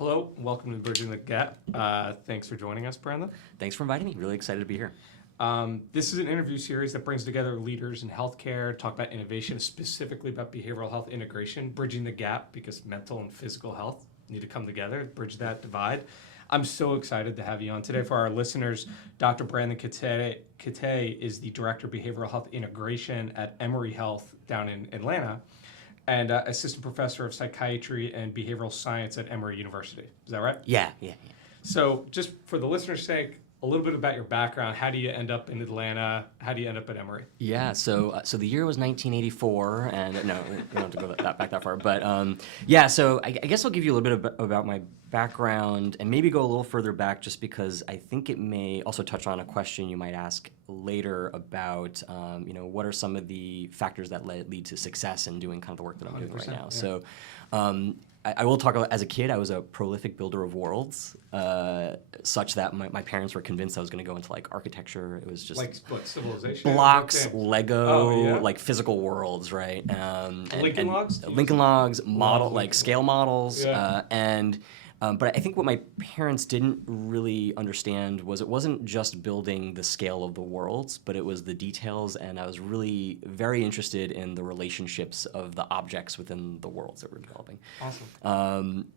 Hello, welcome to Bridging the Gap. Thanks for joining us, Brandon. Thanks for inviting me. Really excited to be here. This is an interview series that brings together leaders in healthcare, talk about innovation, specifically about behavioral health integration, bridging the gap because mental and physical health need to come together, bridge that divide. I'm so excited to have you on today. For our listeners, Dr. Brandon Kitay is the Director of Behavioral Health Integration at Emory Health down in Atlanta, and Assistant Professor of Psychiatry and Behavioral Science at Emory University. Is that right? Yeah. So just for the listeners' sake, a little bit about your background. How do you end up in Atlanta? How do you end up at Emory? Yeah, so the year was 1984, and no, we don't have to go back that far. But so I guess I'll give you a little bit about my background and maybe go a little further back just because I think it may also touch on a question you might ask later about, what are some of the factors that lead to success in doing kind of the work that I'm doing right now. Yeah. So I will talk about, as a kid, I was a prolific builder of worlds, such that my parents were convinced I was going to go into like architecture. It was just Like what, civilization? blocks, Okay. Lego, like physical worlds, right? Lincoln Logs? Lincoln Logs, like scale models, Yeah. But I think what my parents didn't really understand was it wasn't just building the scale of the worlds, but it was the details, and I was really very interested in the relationships of the objects within the worlds that we're developing. Awesome.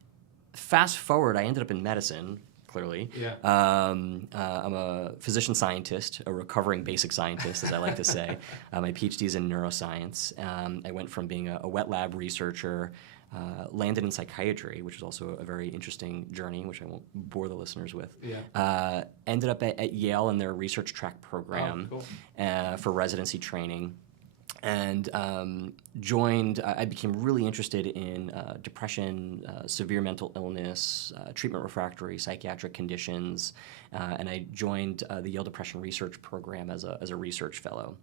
Fast forward, I ended up in medicine, clearly. Yeah. I'm a physician scientist, a recovering basic scientist, as I like to say. My PhD is in neuroscience. I went from being a wet lab researcher, landed in psychiatry, which was also a very interesting journey, which I won't bore the listeners with. Yeah. Ended up at Yale in their research track program for residency training. And I became really interested in depression, severe mental illness, treatment refractory psychiatric conditions, and I joined the Yale Depression Research Program as a research fellow.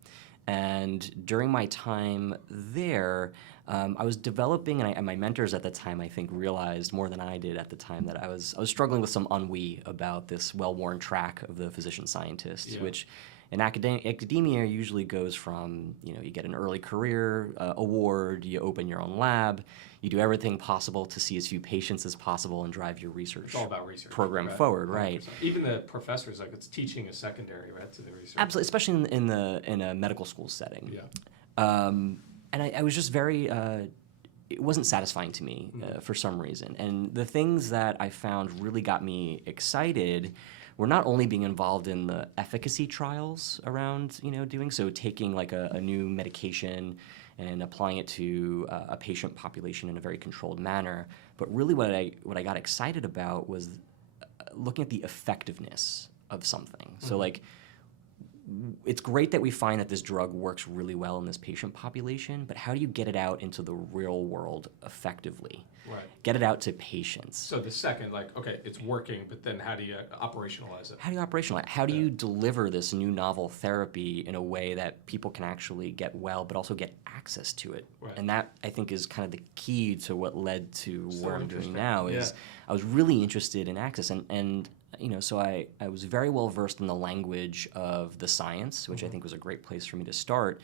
And during my time there, I was developing, and my mentors at the time, I think, realized more than I did at the time that I was struggling with some ennui about this well-worn track of the physician scientist, which in academia usually goes from, you get an early career award, you open your own lab, you do everything possible to see as few patients as possible and drive your research, program forward, right? 100%. Even the professors, like it's teaching is secondary, right, to the research. Absolutely, especially in a medical school setting. Yeah. And I was just very, it wasn't satisfying to me for some reason. And the things that I found really got me excited were not only being involved in the efficacy trials around, doing so, taking like a new medication and applying it to a patient population in a very controlled manner. But really what I got excited about was looking at the effectiveness of something. So like, it's great that we find that this drug works really well in this patient population, but how do you get it out into the real world effectively? Right. Get it out to patients. So the second, it's working, but then how do you operationalize it? How do you operationalize it? How do you deliver this new novel therapy in a way that people can actually get well, but also get access to it? Right. And that, I think, is kind of the key to what led to what I'm doing now. Is I was really interested in access, and so I was very well versed in the language of the science, which I think was a great place for me to start.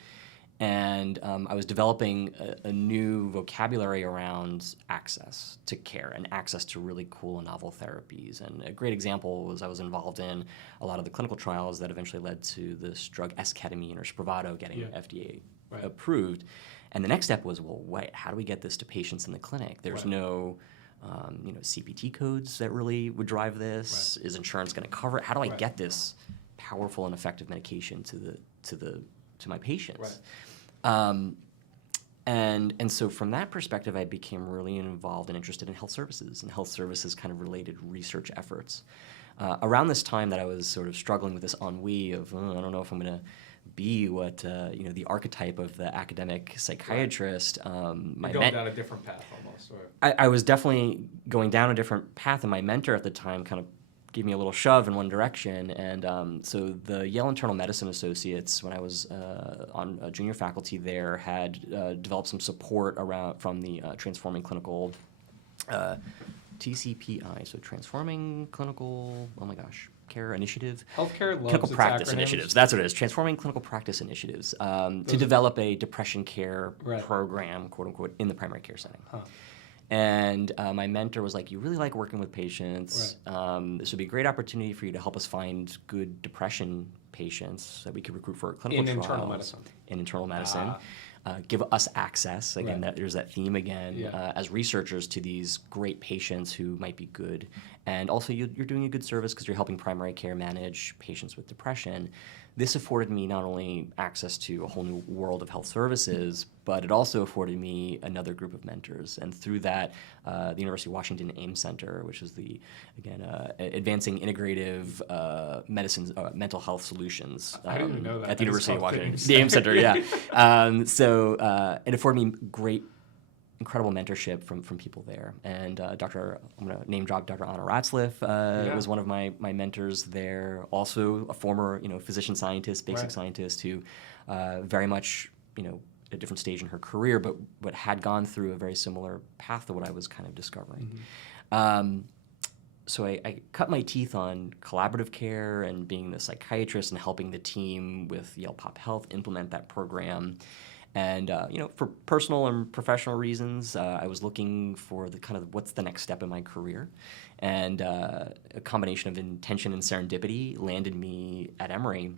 And I was developing a new vocabulary around access to care and access to really cool and novel therapies. And a great example was I was involved in a lot of the clinical trials that eventually led to this drug esketamine or Spravato getting FDA approved. And the next step was, well, wait, how do we get this to patients in the clinic? There's no CPT codes that really would drive this. Is insurance going to cover it? How do I get this powerful and effective medication to my patients? And so from that perspective, I became really involved and interested in health services and health services kind of related research efforts. Around this time that I was sort of struggling with this ennui of, I don't know if I'm going to be what, the archetype of the academic psychiatrist. You're going down a different path almost. Or... I was definitely going down a different path, and my mentor at the time kind of gave me a little shove in one direction. And so the Yale Internal Medicine Associates, when I was on junior faculty there, had developed some support from the Transforming Clinical TCPI, so Transforming Clinical, Care Initiative. Healthcare loves Clinical its Practice acronyms. Initiatives. That's what it is. Transforming Clinical Practice Initiatives to develop a depression care program, quote unquote, in the primary care setting. And my mentor was like, you really like working with patients. Right. This would be a great opportunity for you to help us find good depression patients that we could recruit for clinical In trials. internal medicine. In internal medicine. Give us access, again, Right. there's that theme again, Yeah. as researchers to these great patients who might be good. And also you're doing a good service because you're helping primary care manage patients with depression. This afforded me not only access to a whole new world of health services, but it also afforded me another group of mentors. And through that, the University of Washington AIMS Center, which is the, again, Advancing Integrative Medicine, Mental Health Solutions. I didn't even know that. At the I just University of called it Washington. the The AIMS AIMS Center, yeah. So it afforded me great, incredible mentorship from people there. And I'm going to name drop Dr. Anna Ratzliff, was one of my mentors there. Also a former, physician scientist, basic scientist who very much, at a different stage in her career, but had gone through a very similar path to what I was kind of discovering. So I cut my teeth on collaborative care and being the psychiatrist and helping the team with Yale Pop Health implement that program. And for personal and professional reasons, I was looking for the kind of what's the next step in my career, and a combination of intention and serendipity landed me at Emory,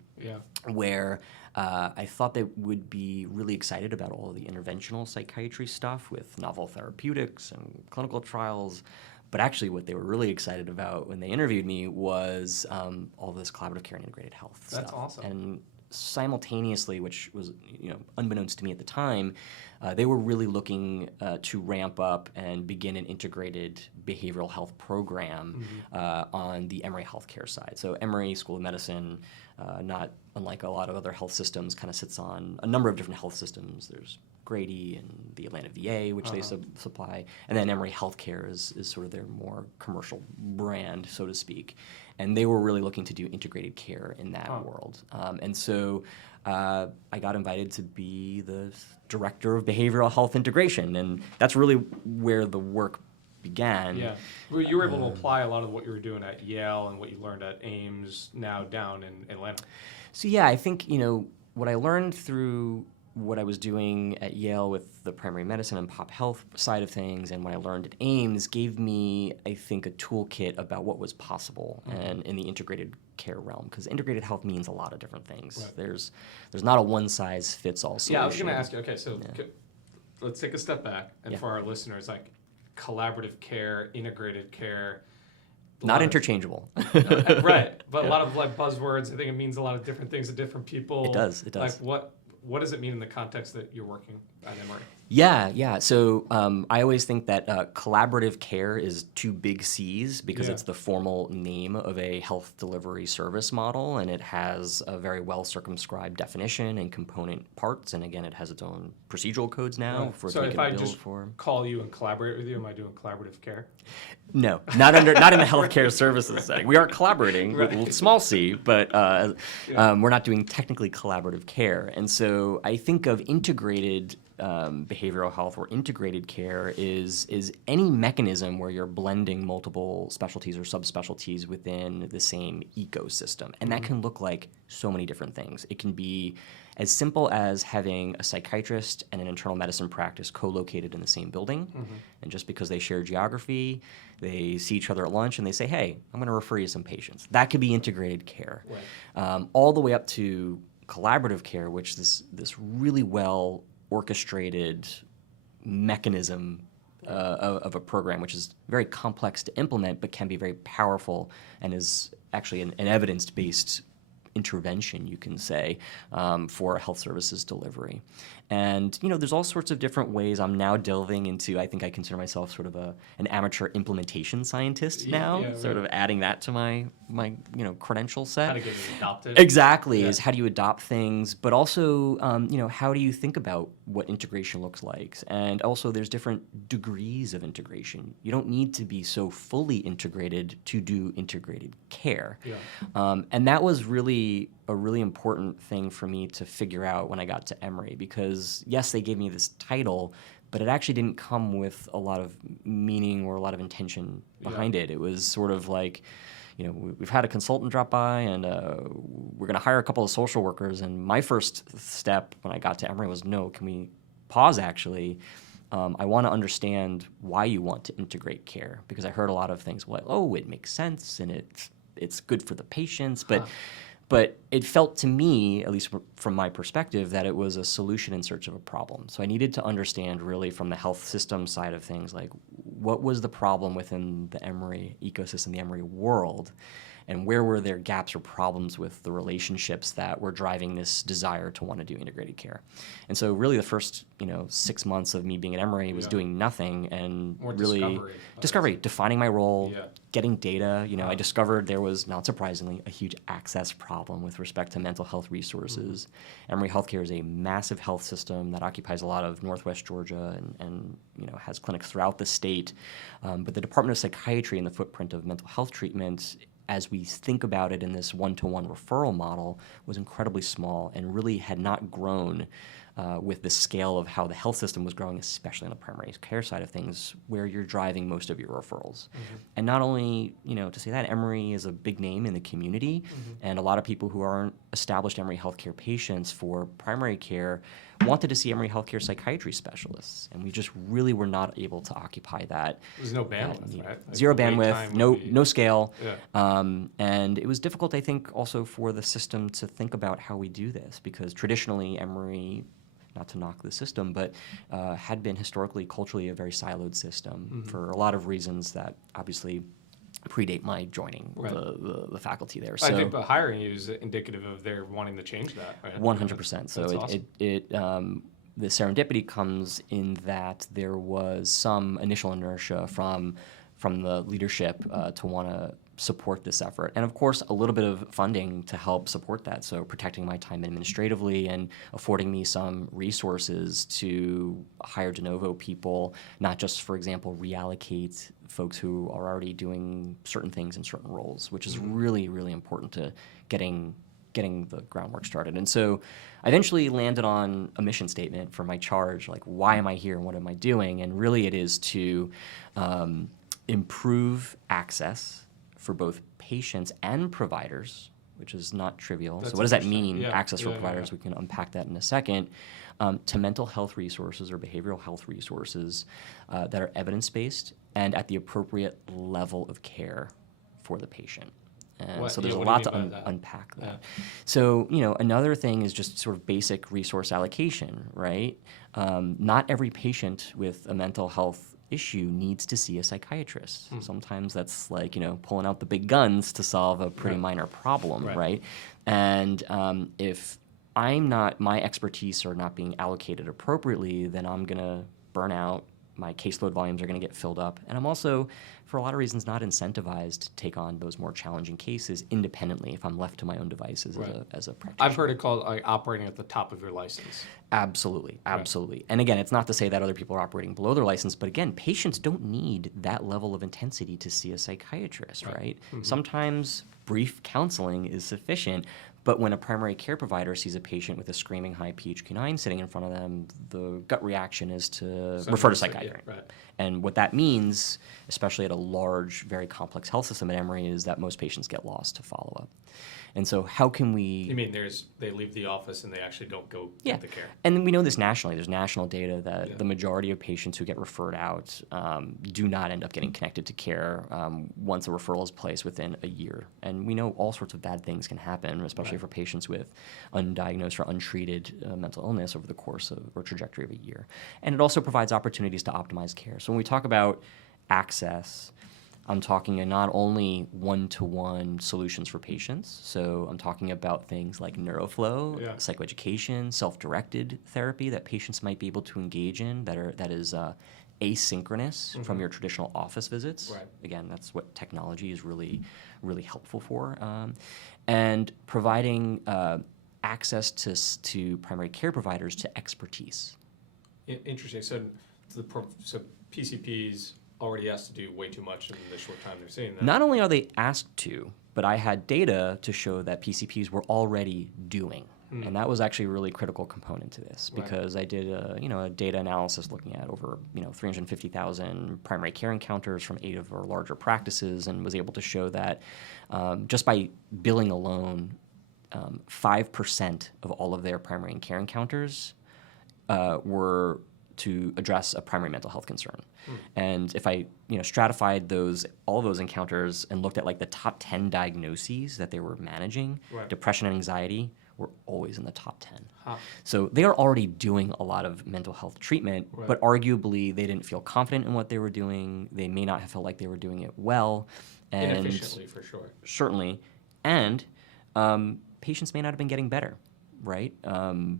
where I thought they would be really excited about all of the interventional psychiatry stuff with novel therapeutics and clinical trials. But actually what they were really excited about when they interviewed me was all this collaborative care and integrated health stuff. That's awesome. And simultaneously, which was unbeknownst to me at the time, they were really looking to ramp up and begin an integrated behavioral health program on the Emory Healthcare side. So Emory School of Medicine, not unlike a lot of other health systems, kind of sits on a number of different health systems. There's Grady and the Atlanta VA, which they supply, and then Emory Healthcare is sort of their more commercial brand, so to speak. And they were really looking to do integrated care in that world. And so I got invited to be the director of behavioral health integration, and that's really where the work began. Yeah, well, you were able to apply a lot of what you were doing at Yale and what you learned at Ames now down in Atlanta. So yeah, I think what I learned through what I was doing at Yale with the primary medicine and pop health side of things, and what I learned at Ames gave me, I think, a toolkit about what was possible and in the integrated care realm, because integrated health means a lot of different things. Right. There's not a one-size-fits-all solution. Yeah, I was going to ask you, okay, so let's take a step back, and for our listeners, like collaborative care, integrated care. Not interchangeable. Right, but a lot of like buzzwords. I think it means a lot of different things to different people. It does. Like what does it mean in the context that you're working at Emory? Yeah. So I always think that collaborative care is two big C's because it's the formal name of a health delivery service model, and it has a very well circumscribed definition and component parts. And again, it has its own procedural codes now for so it to if make I a bill just for. call you and collaborate with you, am I doing collaborative care? No, not in the healthcare services setting. We are collaborating with small c, but we're not doing technically collaborative care. And so I think of integrated behavioral health or integrated care is any mechanism where you're blending multiple specialties or subspecialties within the same ecosystem. And that can look like so many different things. It can be as simple as having a psychiatrist and an internal medicine practice co-located in the same building. And just because they share geography, they see each other at lunch and they say, hey, I'm going to refer you some patients. That could be integrated care. All the way up to collaborative care, which is this really well orchestrated mechanism of a program, which is very complex to implement, but can be very powerful and is actually an evidence-based intervention, you can say, for health services delivery. And there's all sorts of different ways. I'm now delving into, I think I consider myself sort of an amateur implementation scientist now, sort of adding that to my credential set. How to get it adopted. Exactly, is how do you adopt things, but also how do you think about what integration looks like? And also there's different degrees of integration. You don't need to be so fully integrated to do integrated care. And that was really a really important thing for me to figure out when I got to Emory, because yes, they gave me this title, but it actually didn't come with a lot of meaning or a lot of intention behind it. It was sort of like, we've had a consultant drop by and we're going to hire a couple of social workers. And my first step when I got to Emory was, no, can we pause actually I want to understand why you want to integrate care, because I heard a lot of things like, oh, it makes sense and it's good for the patients, but it felt to me, at least from my perspective, that it was a solution in search of a problem. So I needed to understand really from the health system side of things, like what was the problem within the Emory ecosystem, the Emory world, and where were there gaps or problems with the relationships that were driving this desire to want to do integrated care. And so really the first 6 months of me being at Emory was doing nothing and More really discovery, defining my role, getting data. I discovered there was, not surprisingly, a huge access problem with respect to mental health resources. Emory Healthcare is a massive health system that occupies a lot of Northwest Georgia and has clinics throughout the state. But the Department of Psychiatry and the footprint of mental health treatment, as we think about it in this one-to-one referral model, was incredibly small and really had not grown with the scale of how the health system was growing, especially on the primary care side of things, where you're driving most of your referrals. And not only, to say that, Emory is a big name in the community, and a lot of people who aren't established Emory Healthcare patients for primary care wanted to see Emory Healthcare psychiatry specialists, and we just really were not able to occupy that. There's no bandwidth, right? Like Zero the wait bandwidth, time no would be- no scale, Yeah. and it was difficult, I think, also for the system to think about how we do this, because traditionally Emory, not to knock the system, but had been historically, culturally, a very siloed system for a lot of reasons that obviously predate my joining the faculty there. So I think, but hiring you is indicative of their wanting to change that. Right? 100%. So That's it awesome. the serendipity comes in that there was some initial inertia from the leadership to want to support this effort, and of course a little bit of funding to help support that. So protecting my time administratively and affording me some resources to hire de novo people, not just, for example, reallocate folks who are already doing certain things in certain roles, which is really, really important to getting the groundwork started. And so I eventually landed on a mission statement for my charge, like, why am I here and what am I doing? And really it is to improve access for both patients and providers, which is not trivial. That's So what does that interesting. mean, Yeah. access for Yeah, providers? yeah. We can unpack that in a second. To mental health resources or behavioral health resources that are evidence-based and at the appropriate level of care for the patient. And so there's a what do you lot to mean by that? unpack that. So, another thing is just sort of basic resource allocation, right? Not every patient with a mental health issue needs to see a psychiatrist. Sometimes that's like, pulling out the big guns to solve a pretty minor problem, right? And if my expertise are not being allocated appropriately, then I'm going to burn out. My caseload volumes are going to get filled up. And I'm also, for a lot of reasons, not incentivized to take on those more challenging cases independently if I'm left to my own devices as a practitioner. I've heard it called operating at the top of your license. Absolutely. And again, it's not to say that other people are operating below their license, but again, patients don't need that level of intensity to see a psychiatrist, right? Sometimes brief counseling is sufficient, but when a primary care provider sees a patient with a screaming high PHQ-9 sitting in front of them, the gut reaction is to refer to psychiatry. And what that means, especially at a large, very complex health system at Emory, is that most patients get lost to follow-up. And so how can we... You mean they leave the office and they actually don't go get the care? And we know this nationally. There's national data that the majority of patients who get referred out do not end up getting connected to care once a referral is placed within a year. And we know all sorts of bad things can happen, especially for patients with undiagnosed or untreated mental illness over the course of or trajectory of a year. And it also provides opportunities to optimize care. So when we talk about access, I'm talking not only one-to-one solutions for patients, so I'm talking about things like NeuroFlow, psychoeducation, self-directed therapy that patients might be able to engage in that is asynchronous from your traditional office visits. Again, that's what technology is really, really helpful for. And providing access to primary care providers to expertise. Interesting. So PCPs already asked to do way too much in the short time they're seeing that. Not only are they asked to, but I had data to show that PCPs were already doing. And that was actually a really critical component to this because I did a data analysis looking at over 350,000 primary care encounters from 8 of our larger practices and was able to show that just by billing alone, 5% of all of their primary care encounters were to address a primary mental health concern. And if I stratified all of those encounters and looked at like the top 10 diagnoses that they were managing, Right. depression and anxiety were always in the top 10. Huh. So they are already doing a lot of mental health treatment, Right. but arguably they didn't feel confident in what they were doing. They may not have felt like they were doing it well. And Inefficiently, for sure. certainly. And patients may not have been getting better, right?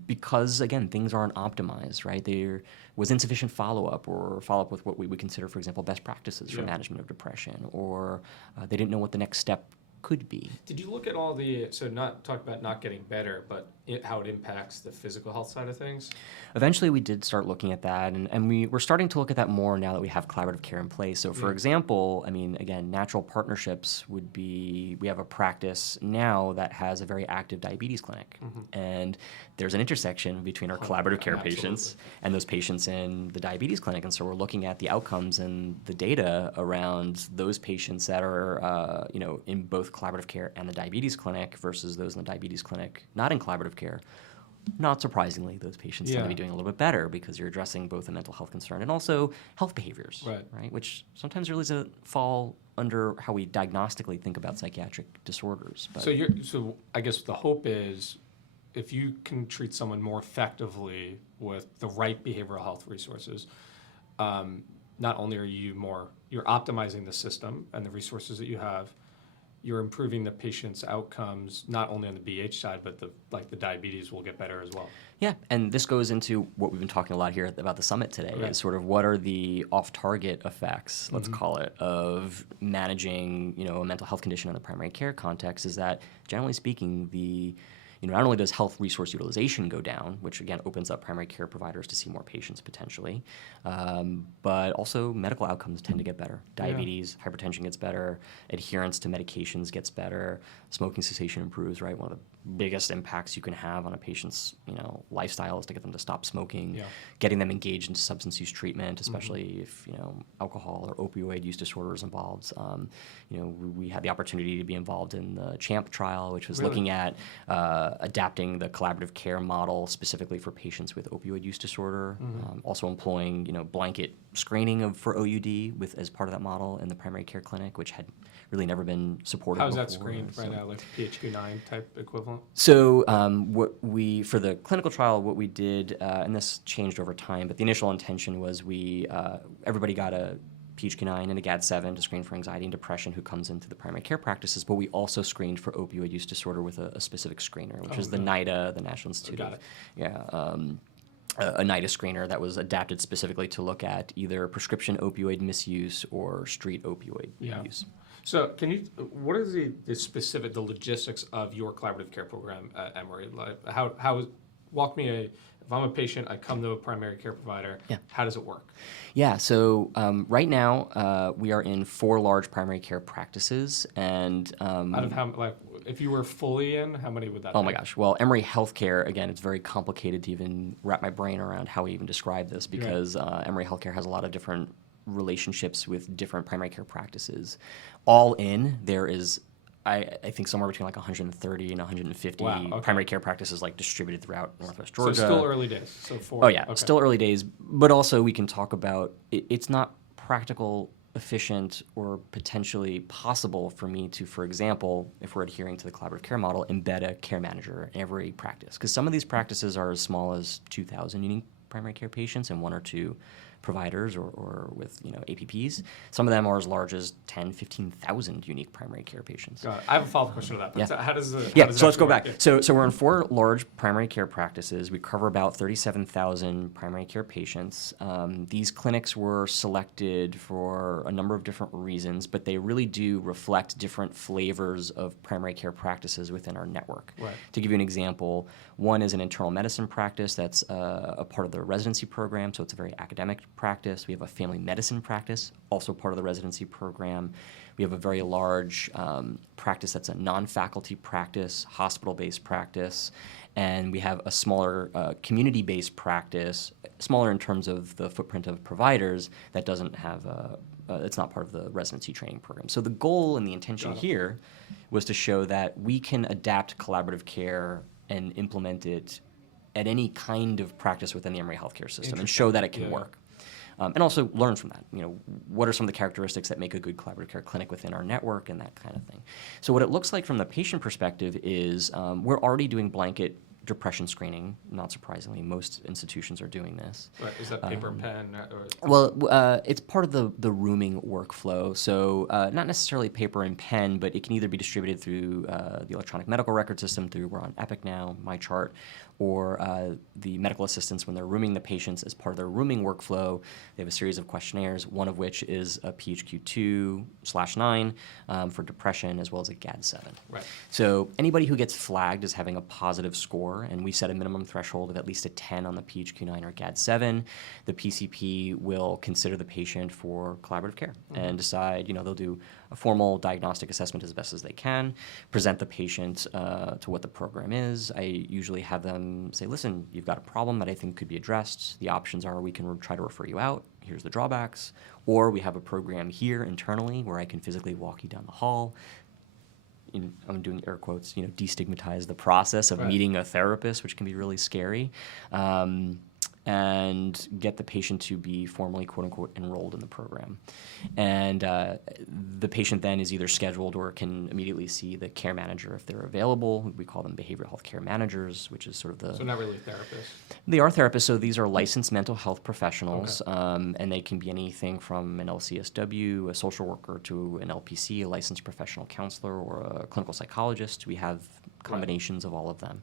Because, again, things aren't optimized, right? There was insufficient follow-up or follow-up with what we would consider, for example, best practices for management of depression, or they didn't know what the next step could be. Did you look at so not talk about not getting better, but how it impacts the physical health side of things? Eventually, we did start looking at that, and we're starting to look at that more now that we have collaborative care in place. So, for example, I mean, again, natural partnerships would be, we have a practice now that has a very active diabetes clinic, and there's an intersection between our collaborative care patients and those patients in the diabetes clinic, and so we're looking at the outcomes and the data around those patients that are, in both collaborative care and the diabetes clinic versus those in the diabetes clinic not in collaborative care. Not surprisingly, those patients tend to be doing a little bit better because you're addressing both a mental health concern and also health behaviors, right? Which sometimes really doesn't fall under how we diagnostically think about psychiatric disorders. But So I guess the hope is if you can treat someone more effectively with the right behavioral health resources, not only are you're optimizing the system and the resources that you have, you're improving the patient's outcomes, not only on the BH side, but the diabetes will get better as well. Yeah, and this goes into what we've been talking a lot here about the summit today, is sort of what are the off-target effects, let's call it, of managing, a mental health condition in the primary care context, is that, generally speaking, not only does health resource utilization go down, which again opens up primary care providers to see more patients potentially, but also medical outcomes tend to get better. Diabetes, hypertension gets better, adherence to medications gets better, smoking cessation improves, right? One of the biggest impacts you can have on a patient's lifestyle is to get them to stop smoking, getting them engaged into substance use treatment, especially if alcohol or opioid use disorder is involved. We had the opportunity to be involved in the CHAMP trial, which was looking at adapting the collaborative care model specifically for patients with opioid use disorder, also employing blanket screening for OUD as part of that model in the primary care clinic, which had really never been supported How's before. that screened right now, like PHQ-9 type equivalent? So for the clinical trial, what we did, and this changed over time, but the initial intention was everybody got a PHQ-9 and a GAD-7 to screen for anxiety and depression who comes into the primary care practices, but we also screened for opioid use disorder with a specific screener, which is the NIDA, the National Institute of... a NIDA screener that was adapted specifically to look at either prescription opioid misuse or street opioid use. So what is the logistics of your collaborative care program at Emory? Like if I'm a patient, I come to a primary care provider, how does it work? Yeah, so right now we are in 4 large primary care practices, and out of how, if you were fully in, how many would that be? Oh my gosh, well, Emory Healthcare, again, it's very complicated to even wrap my brain around how we even describe this because Emory Healthcare has a lot of different relationships with different primary care practices. All in, there is, I think, somewhere between 130 and 150 primary care practices distributed throughout Northwest Georgia. So still early days. So 4. Oh yeah, still early days. But also we can talk about it's not practical, efficient, or potentially possible for me to, for example, if we're adhering to the collaborative care model, embed a care manager in every practice. Because some of these practices are as small as 2,000 unique primary care patients and 1 or 2 providers or with APPs. Some of them are as large as 10, 15,000 unique primary care patients. Got it. I have a follow-up question to that. But how does so let's go back. So we're in 4 large primary care practices. We cover about 37,000 primary care patients. These clinics were selected for a number of different reasons, but they really do reflect different flavors of primary care practices within our network. Right. To give you an example, one is an internal medicine practice that's a part of the residency program, so it's a very academic practice. We have a family medicine practice, also part of the residency program. We have a very large practice that's a non-faculty practice, hospital-based practice, and we have a smaller community-based practice, smaller in terms of the footprint of providers, that doesn't have it's not part of the residency training program. So the goal and the intention here was to show that we can adapt collaborative care and implement it at any kind of practice within the Emory Healthcare system and show that it can work. And also learn from that. What are some of the characteristics that make a good collaborative care clinic within our network and that kind of thing. So what it looks like from the patient perspective is we're already doing blanket depression screening. Not surprisingly, most institutions are doing this. Right. Is that paper and pen? It's part of the rooming workflow. So not necessarily paper and pen, but it can either be distributed through the electronic medical record system, we're on Epic now, MyChart, or the medical assistants when they're rooming the patients as part of their rooming workflow. They have a series of questionnaires, one of which is a PHQ-2/9 for depression, as well as a GAD-7. Right. So anybody who gets flagged as having a positive score, and we set a minimum threshold of at least a 10 on the PHQ-9 or GAD-7, the PCP will consider the patient for collaborative care and decide, they'll do a formal diagnostic assessment as best as they can, present the patient to what the program is. I usually have them say, listen, you've got a problem that I think could be addressed. The options are we can try to refer you out. Here's the drawbacks. Or we have a program here internally where I can physically walk you down the hall. I'm doing air quotes, destigmatize the process of meeting a therapist, which can be really scary. And get the patient to be formally, quote unquote, enrolled in the program. And the patient then is either scheduled or can immediately see the care manager if they're available. We call them behavioral health care managers, which is sort of So not really therapists? They are therapists, so these are licensed mental health professionals, and they can be anything from an LCSW, a social worker, to an LPC, a licensed professional counselor, or a clinical psychologist. We have combinations of all of them.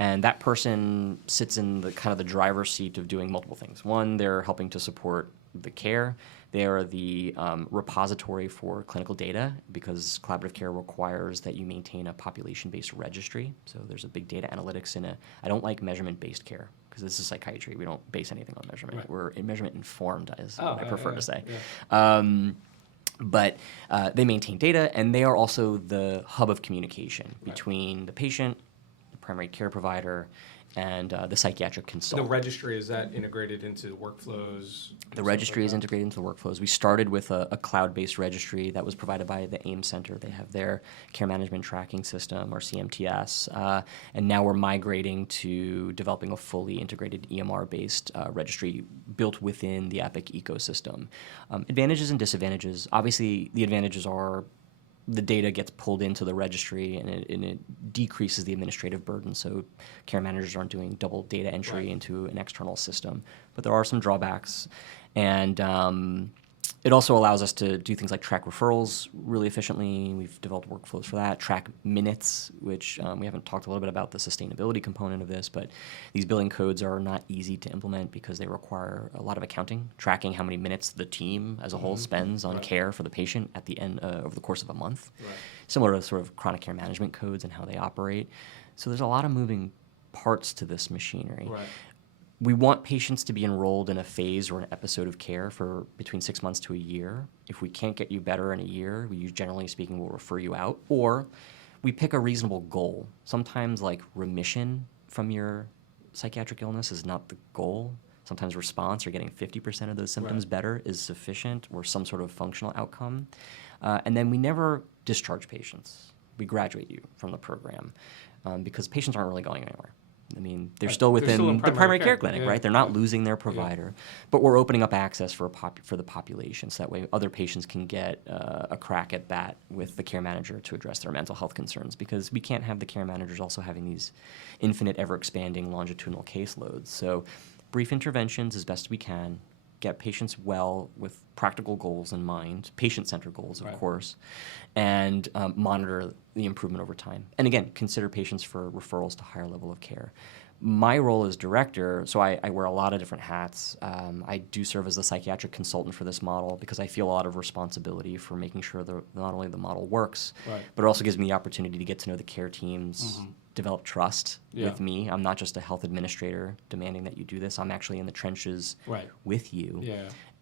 And that person sits in the kind of the driver's seat of doing multiple things. One, they're helping to support the care. They are the repository for clinical data because collaborative care requires that you maintain a population-based registry. So there's a big data analytics in it. I don't like measurement-based care because this is psychiatry. We don't base anything on measurement. Right. We're measurement-informed, is what I prefer to say. Yeah. But they maintain data, and they are also the hub of communication between the patient, the primary care provider, and the psychiatric consultant. The registry, is that integrated into workflows? The registry is integrated into the workflows. We started with a cloud-based registry that was provided by the AIM Center. They have their care management tracking system, or CMTS, and now we're migrating to developing a fully integrated EMR-based registry built within the Epic ecosystem. Advantages and disadvantages. Obviously, the advantages are the data gets pulled into the registry and it decreases the administrative burden, so care managers aren't doing double data entry into an external system. But there are some drawbacks, and it also allows us to do things like track referrals really efficiently. We've developed workflows for that, track minutes, which we haven't talked a little bit about the sustainability component of this, but these billing codes are not easy to implement because they require a lot of accounting, tracking how many minutes the team as a whole spends on care for the patient at the end over the course of a month, similar to sort of chronic care management codes and how they operate. So there's a lot of moving parts to this machinery. We want patients to be enrolled in a phase or an episode of care for between 6 months to a year. If we can't get you better in a year, we generally speaking will refer you out, or we pick a reasonable goal. Sometimes like remission from your psychiatric illness is not the goal. Sometimes response or getting 50% of those symptoms better is sufficient, or some sort of functional outcome. And then we never discharge patients. We graduate you from the program because patients aren't really going anywhere. I mean, they're still within the primary care clinic, right? They're not losing their provider, but we're opening up access for the population, so that way other patients can get a crack at bat with the care manager to address their mental health concerns, because we can't have the care managers also having these infinite, ever-expanding longitudinal caseloads. So brief interventions as best we can, get patients well with practical goals in mind, patient-centered goals, of course, and monitor the improvement over time. And again, consider patients for referrals to higher level of care. My role as director, so I wear a lot of different hats. I do serve as the psychiatric consultant for this model because I feel a lot of responsibility for making sure that not only the model works, but it also gives me the opportunity to get to know the care teams, develop trust with me. I'm not just a health administrator demanding that you do this. I'm actually in the trenches with you.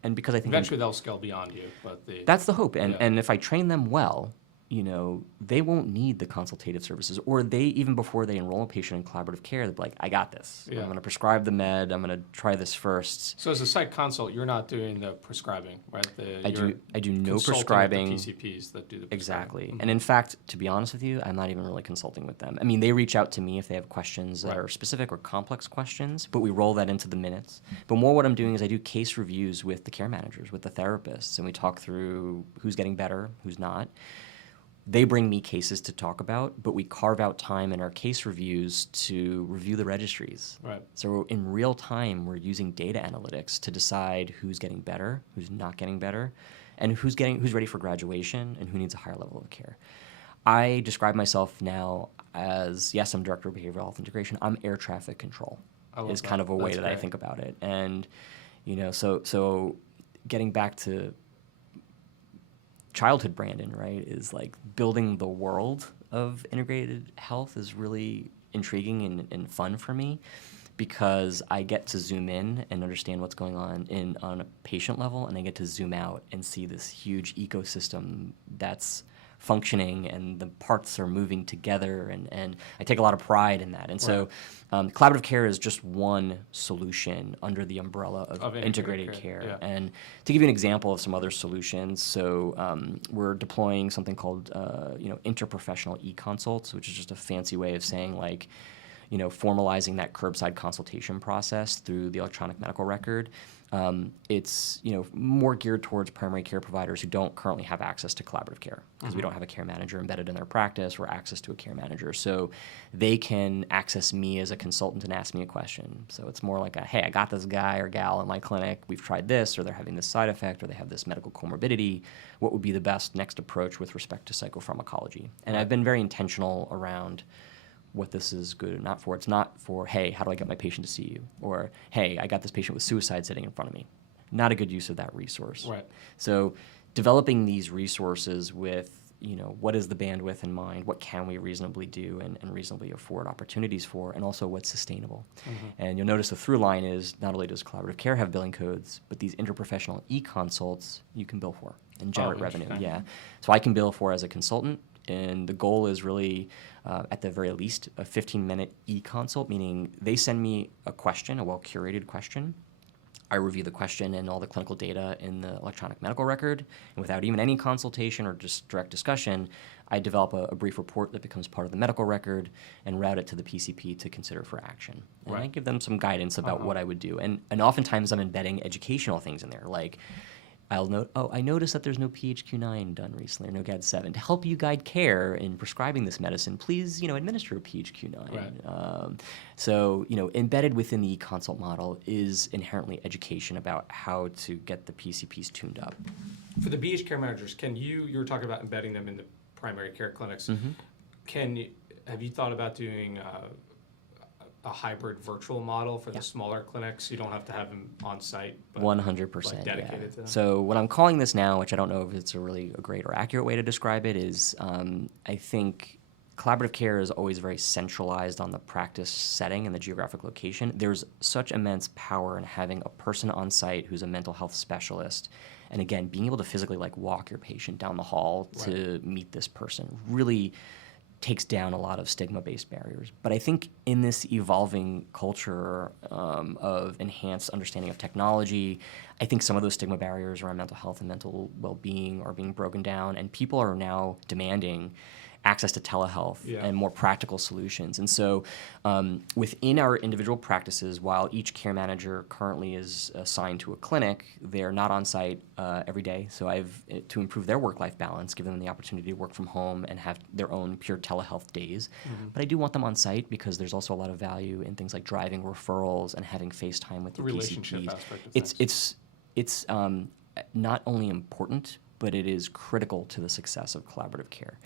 And because I think eventually they'll scale beyond you, but that's the hope. And if I train them well, they won't need the consultative services, or they, even before they enroll a patient in collaborative care, they'll be like, I got this. Yeah. I'm going to prescribe the med. I'm going to try this first. So as a psych consult, you're not doing the prescribing, right? I do no consulting prescribing. with the PCPs that do the prescribing. Exactly. Mm-hmm. And in fact, to be honest with you, I'm not even really consulting with them. I mean, they reach out to me if they have questions that are specific or complex questions, but we roll that into the minutes. But more what I'm doing is I do case reviews with the care managers, with the therapists, and we talk through who's getting better, who's not. They bring me cases to talk about, but we carve out time in our case reviews to review the registries. Right. So in real time, we're using data analytics to decide who's getting better, who's not getting better, and who's ready for graduation and who needs a higher level of care. I describe myself now as, yes, I'm director of behavioral health integration. I'm air traffic control. Is kind of a way that I think about it. And so getting back to childhood Brandon, right, is like building the world of integrated health is really intriguing and fun for me, because I get to zoom in and understand what's going on on a patient level, and I get to zoom out and see this huge ecosystem that's functioning and the parts are moving together, and I take a lot of pride in that. And so collaborative care is just one solution under the umbrella of integrated care. Yeah. And to give you an example of some other solutions, so we're deploying something called interprofessional e-consults, which is just a fancy way of saying like, formalizing that curbside consultation process through the electronic medical record. It's more geared towards primary care providers who don't currently have access to collaborative care, because we don't have a care manager embedded in their practice or access to a care manager. So they can access me as a consultant and ask me a question. So it's more like hey, I got this guy or gal in my clinic. We've tried this, or they're having this side effect, or they have this medical comorbidity. What would be the best next approach with respect to psychopharmacology? And I've been very intentional around what this is good or not for. It's not for, hey, how do I get my patient to see you? Or, hey, I got this patient with suicide sitting in front of me. Not a good use of that resource. Right. So developing these resources with, what is the bandwidth in mind? What can we reasonably do and reasonably afford opportunities for? And also what's sustainable? Mm-hmm. And you'll notice the through line is not only does collaborative care have billing codes, but these interprofessional e-consults you can bill for and generate revenue. Yeah. So I can bill for as a consultant. And the goal is really, at the very least, a 15-minute e-consult, meaning they send me a question, a well-curated question. I review the question and all the clinical data in the electronic medical record, and without even any consultation or just direct discussion, I develop a brief report that becomes part of the medical record and route it to the PCP to consider for action. And I give them some guidance about what I would do. And oftentimes I'm embedding educational things in there, like I'll note, I noticed that there's no PHQ-9 done recently, or no GAD-7. To help you guide care in prescribing this medicine, please, administer a PHQ-9. Right. So, embedded within the e-consult model is inherently education about how to get the PCPs tuned up. For the BH care managers, you were talking about embedding them in the primary care clinics. Mm-hmm. Have you thought about doing a hybrid virtual model for the smaller clinics? You don't have to have them on site. 100%. Dedicated to them. So what I'm calling this now, which I don't know if it's a really great or accurate way to describe it, is I think collaborative care is always very centralized on the practice setting and the geographic location. There's such immense power in having a person on site who's a mental health specialist, and again, being able to physically walk your patient down the hall to meet this person really takes down a lot of stigma-based barriers. But I think in this evolving culture of enhanced understanding of technology, I think some of those stigma barriers around mental health and mental well-being are being broken down, and people are now demanding access to telehealth and more practical solutions. And so within our individual practices, while each care manager currently is assigned to a clinic, they're not on site every day. So to improve their work-life balance, give them the opportunity to work from home and have their own pure telehealth days. Mm-hmm. But I do want them on site because there's also a lot of value in things like driving referrals and having FaceTime with your relationship PCPs. Aspect of things. It's not only important, but it is critical to the success of collaborative care.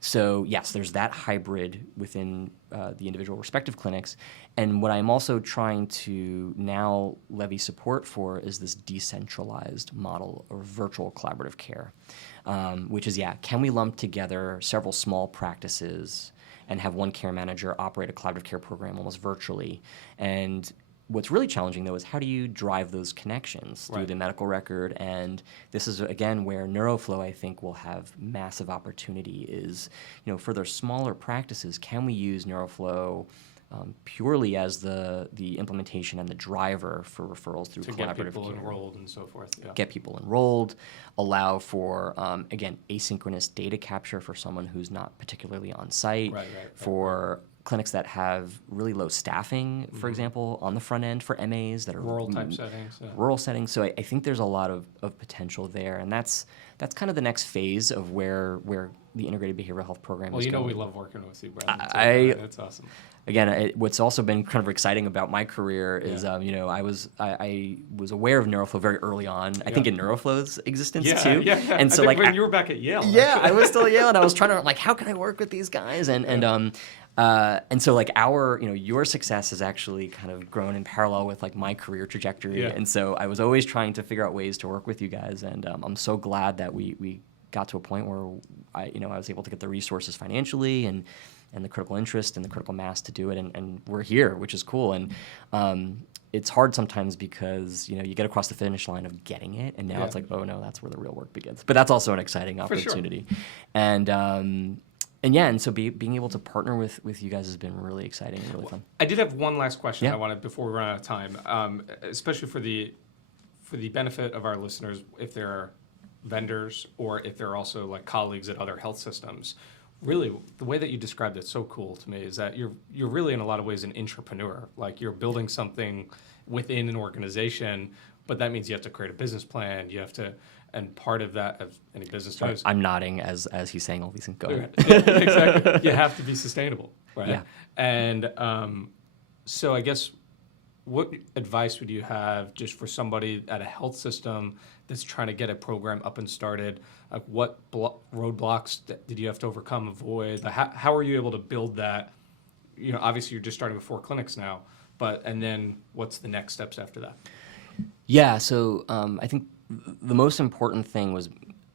So yes, there's that hybrid within the individual respective clinics. And what I'm also trying to now levy support for is this decentralized model or virtual collaborative care, which is, can we lump together several small practices and have one care manager operate a collaborative care program almost virtually? And What's really challenging, though, is how do you drive those connections through the medical record? And this is, again, where NeuroFlow, I think, will have massive opportunity is, for their smaller practices, can we use NeuroFlow purely as the implementation and the driver for referrals through collaborative get people care. enrolled and so forth. Yeah. Get people enrolled, allow for, again, asynchronous data capture for someone who's not particularly on site, for clinics that have really low staffing, for example, on the front end for MAs that are rural type settings. Yeah. Rural settings. So I think there's a lot of potential there, and that's kind of the next phase of where the integrated behavioral health program is going. We love working with you, Brad. That's awesome. Again, what's also been kind of exciting about my career is, I was aware of NeuroFlow very early on. I think in NeuroFlow's existence too. Yeah. And so when you were back at Yale. Yeah, I was still at Yale, and I was trying to how can I work with these guys? And so your success has actually kind of grown in parallel with my career trajectory. Yeah. And so I was always trying to figure out ways to work with you guys, and I'm so glad that we got to a point where I was able to get the resources financially and the critical interest and the critical mass to do it, and we're here, which is cool. And it's hard sometimes because you get across the finish line of getting it, and now it's like, oh no, that's where the real work begins. But that's also an exciting opportunity. For sure. And so being able to partner with you guys has been really exciting and really fun. I did have one last question I wanted before we run out of time, especially for the benefit of our listeners, if they're vendors or if they're also colleagues at other health systems. Really, the way that you described it so cool to me is that you're really in a lot of ways an intrapreneur. You're building something within an organization, but that means you have to create a business plan. You have to, and part of that, of any business knows. I'm nodding as he's saying all these things. Go ahead. Yeah, exactly. You have to be sustainable, right? Yeah. And so I guess, what advice would you have just for somebody at a health system that's trying to get a program up and started? What roadblocks did you have to overcome, avoid? How are you able to build that? Obviously you're just starting with 4 clinics now, and then what's the next steps after that? Yeah, so I think the most important thing was,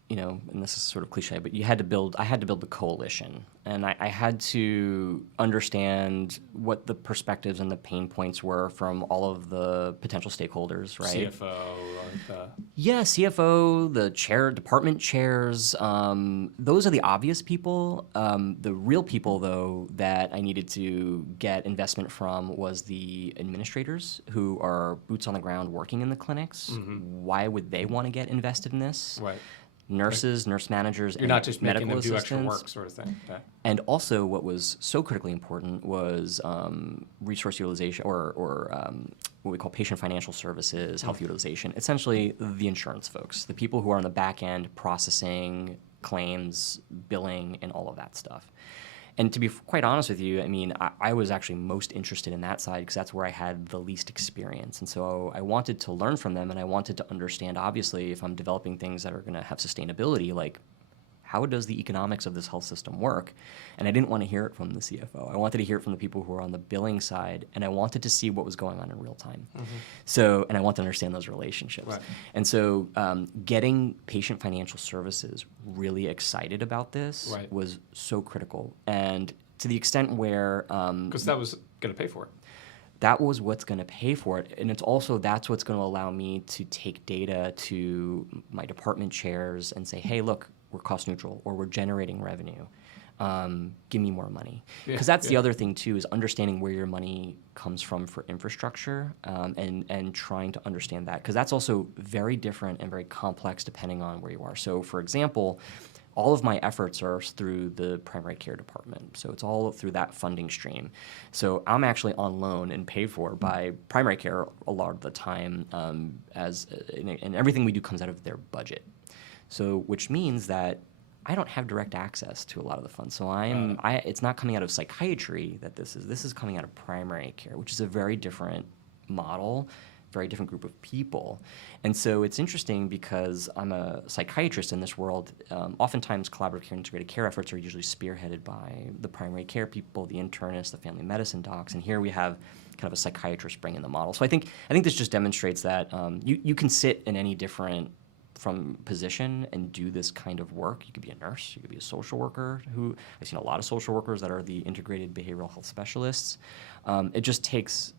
and this is sort of cliche, but I had to build the coalition, and I had to understand what the perspectives and the pain points were from all of the potential stakeholders, right? CFO, CFO, the department chairs, those are the obvious people. The real people, though, that I needed to get investment from was the administrators who are boots on the ground working in the clinics. Mm-hmm. Why would they want to get invested in this? Right. Nurses, nurse managers, you're not just making them do assistants. extra work, sort of thing. Okay. And also, what was so critically important was resource utilization, or what we call patient financial services, health utilization. Essentially, the insurance folks, the people who are on the back end processing claims, billing, and all of that stuff. And to be quite honest with you, I was actually most interested in that side because that's where I had the least experience. And so I wanted to learn from them, and I wanted to understand, obviously, if I'm developing things that are going to have sustainability, how does the economics of this health system work? And I didn't want to hear it from the CFO. I wanted to hear it from the people who are on the billing side, and I wanted to see what was going on in real time. Mm-hmm. And I wanted to understand those relationships. Right. And so getting patient financial services really excited about this was so critical. And to the extent where... Because that was going to pay for it. That was what's going to pay for it. And it's also, that's what's going to allow me to take data to my department chairs and say, hey, look, we're cost neutral, or we're generating revenue. Give me more money. Because that's the other thing too, is understanding where your money comes from for infrastructure, and trying to understand that. Because that's also very different and very complex depending on where you are. So for example, all of my efforts are through the primary care department. So it's all through that funding stream. So I'm actually on loan and paid for by primary care a lot of the time, and everything we do comes out of their budget. So, which means that I don't have direct access to a lot of the funds. So it's not coming out of psychiatry that this is coming out of primary care, which is a very different model, very different group of people. And so it's interesting because I'm a psychiatrist in this world. Oftentimes collaborative care and integrated care efforts are usually spearheaded by the primary care people, the internists, the family medicine docs, and here we have kind of a psychiatrist bringing the model. So I think this just demonstrates that you can sit in any different position and do this kind of work. You could be a nurse, you could be a social worker. I've seen a lot of social workers that are the integrated behavioral health specialists. It just takes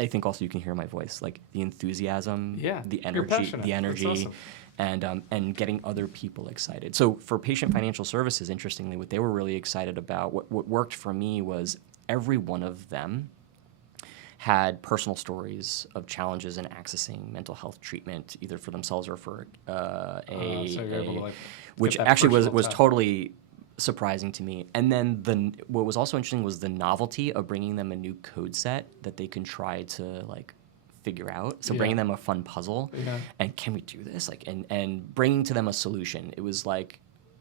I think also you can hear my voice, like the enthusiasm, Yeah, the you're passionate. the That's energy, awesome. and getting other people excited. So for patient financial services, interestingly, what they were really excited about, what worked for me was every one of them had personal stories of challenges in accessing mental health treatment, either for themselves or for So you're able to, like, which get that actually was personal touch. totally surprising to me. And then what was also interesting was the novelty of bringing them a new code set that they can try to like figure out. So bringing them a fun puzzle, and can we do this? Like, and bringing to them a solution. It was like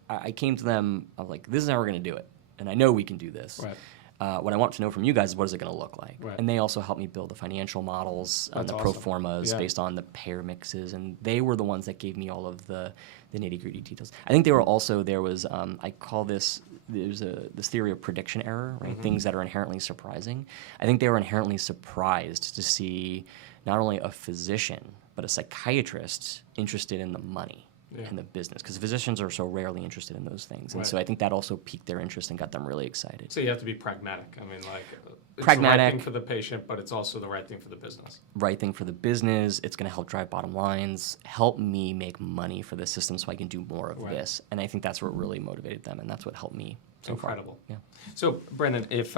I came to them. I was like, this is how we're going to do it, and I know we can do this. Right. What I want to know from you guys is what is it going to look like? Right. And they also helped me build the financial models and the pro awesome. formas Yeah. based on the payer mixes, and they were the ones that gave me all of the nitty-gritty details. I think they were also, there was, I call this, there's this theory of prediction error, right? Things that are inherently surprising. I think they were inherently surprised to see not only a physician, but a psychiatrist interested in the money. And the business, because physicians are so rarely interested in those things, and so I think that also piqued their interest and got them really excited. So you have to be pragmatic. I mean, like, it's Pragmatic. the right thing for the patient, but it's also the right thing for the business. Right thing for the business. It's going to help drive bottom lines, help me make money for the system, so I can do more of this. And I think that's what really motivated them, and that's what helped me so Incredible. far. Yeah. So, Brendan, if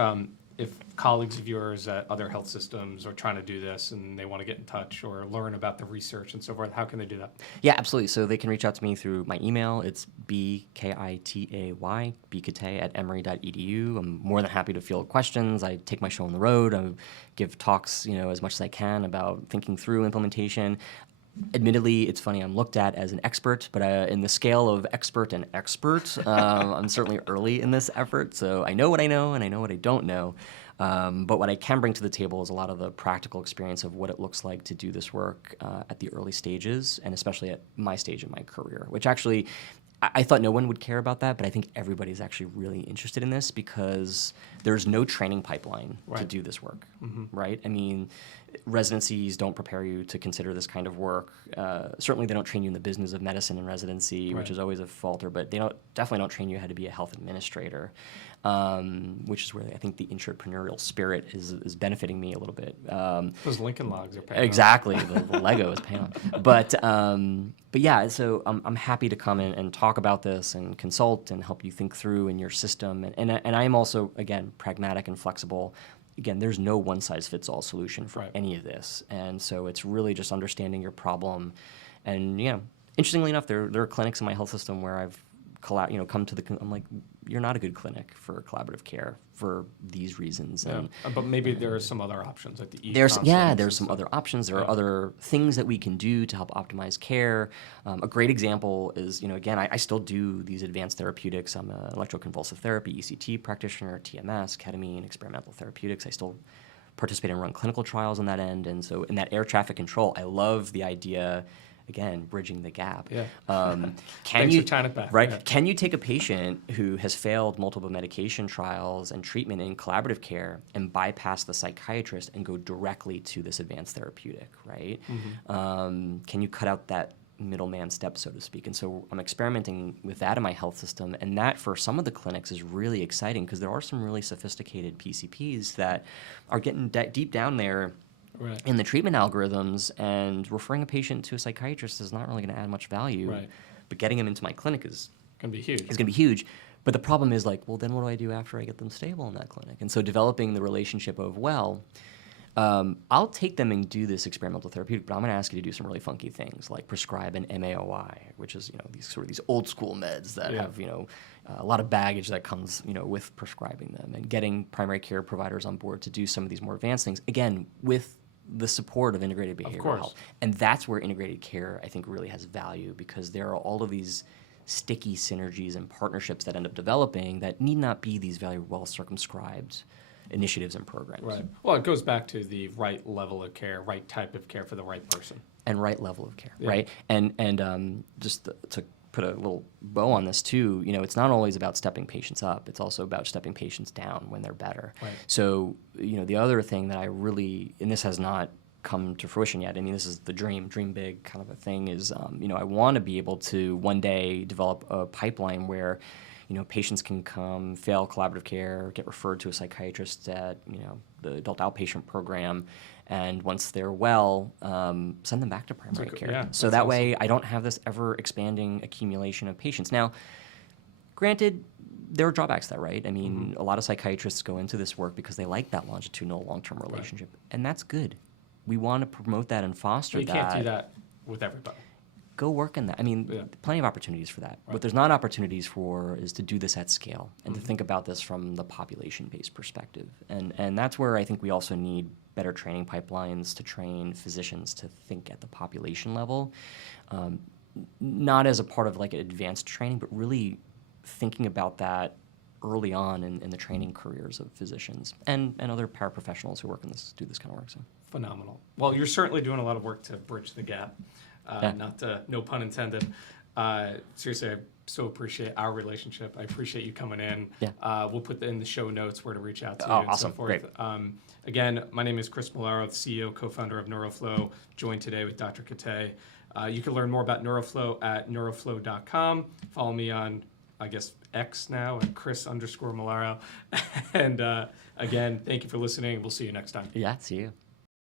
colleagues of yours at other health systems are trying to do this and they want to get in touch or learn about the research and so forth, how can they do that? Yeah, absolutely. So they can reach out to me through my email. It's bkitay, bkitay at emory.edu. I'm more than happy to field questions. I take my show on the road. I give talks, as much as I can about thinking through implementation. Admittedly, it's funny, I'm looked at as an expert, but in the scale of expert and expert, I'm certainly early in this effort. So I know what I know and I know what I don't know. But what I can bring to the table is a lot of the practical experience of what it looks like to do this work at the early stages, and especially at my stage in my career, which actually I thought no one would care about that, but I think everybody's actually really interested in this because there's no training pipeline to do this work, right? I mean, residencies don't prepare you to consider this kind of work. Certainly they don't train you in the business of medicine in residency, which is always a falter, but they definitely don't train you how to be a health administrator, which is where I think the entrepreneurial spirit is benefiting me a little bit. Those Lincoln Logs are paying Exactly, the Lego is paying off. But yeah, so I'm happy to come in and talk about this and consult and help you think through in your system. And I am also, again, pragmatic and flexible. Again, there's no one-size-fits-all solution for any of this. And so it's really just understanding your problem. And, interestingly enough, there are clinics in my health system where I've come to I'm like, you're not a good clinic for collaborative care for these reasons. And, but maybe there are some other options, like the there's some other options. There are other things that we can do to help optimize care. A great example is, again, I still do these advanced therapeutics. I'm an electroconvulsive therapy, ECT practitioner, TMS, ketamine, experimental therapeutics. I still participate and run clinical trials on that end. And so in that air traffic control, I love the idea, again, bridging the gap. Yeah. Can you tying it back. right? Yeah. Can you take a patient who has failed multiple medication trials and treatment in collaborative care and bypass the psychiatrist and go directly to this advanced therapeutic, right? Can you cut out that middleman step, so to speak? And so I'm experimenting with that in my health system, and that for some of the clinics is really exciting because there are some really sophisticated PCPs that are getting deep down there in the treatment algorithms, and referring a patient to a psychiatrist is not really going to add much value. But getting them into my clinic is going to be huge. It's going to be huge. But the problem is well, then what do I do after I get them stable in that clinic? And so developing the relationship of, I'll take them and do this experimental therapeutic, but I'm going to ask you to do some really funky things, like prescribe an MAOI, which is these old school meds that have a lot of baggage that comes with prescribing them, and getting primary care providers on board to do some of these more advanced things. Again, with the support of integrated behavioral health. And that's where integrated care, I think, really has value, because there are all of these sticky synergies and partnerships that end up developing that need not be these very well circumscribed initiatives and programs. Right. Well, it goes back to the right level of care, right type of care for the right person. And right level of care, right? And just to put a little bow on this too, it's not always about stepping patients up. It's also about stepping patients down when they're better. Right. So, the other thing that I really, and this has not come to fruition yet, I mean, this is the dream big kind of a thing, is, I want to be able to one day develop a pipeline where, patients can come, fail collaborative care, get referred to a psychiatrist at, the adult outpatient program, and once they're well, send them back to primary care. Yeah, so that way I don't have this ever expanding accumulation of patients. Now, granted, there are drawbacks to that, right? I mean, a lot of psychiatrists go into this work because they like that longitudinal long-term relationship, and that's good. We want to promote that and foster But you that. can't do that with everybody. Go work in that. I mean, plenty of opportunities for that. What there's not opportunities for is to do this at scale and to think about this from the population-based perspective. And that's where I think we also need better training pipelines to train physicians to think at the population level, not as a part of like advanced training, but really thinking about that early on in the training careers of physicians and other paraprofessionals who work in this, do this kind of work. So. Phenomenal. Well, you're certainly doing a lot of work to bridge the gap. No pun intended. Seriously, I so appreciate our relationship. I appreciate you coming in. Yeah. We'll put in the show notes where to reach out to you Oh, and awesome. so forth. Great. Again, my name is Chris Molaro, the CEO, co-founder of NeuroFlow, joined today with Dr. Kitay. You can learn more about NeuroFlow at neuroflow.com. Follow me on, I guess, X now at Chris_Molaro. And again, thank you for listening. We'll see you next time. Yeah, see you.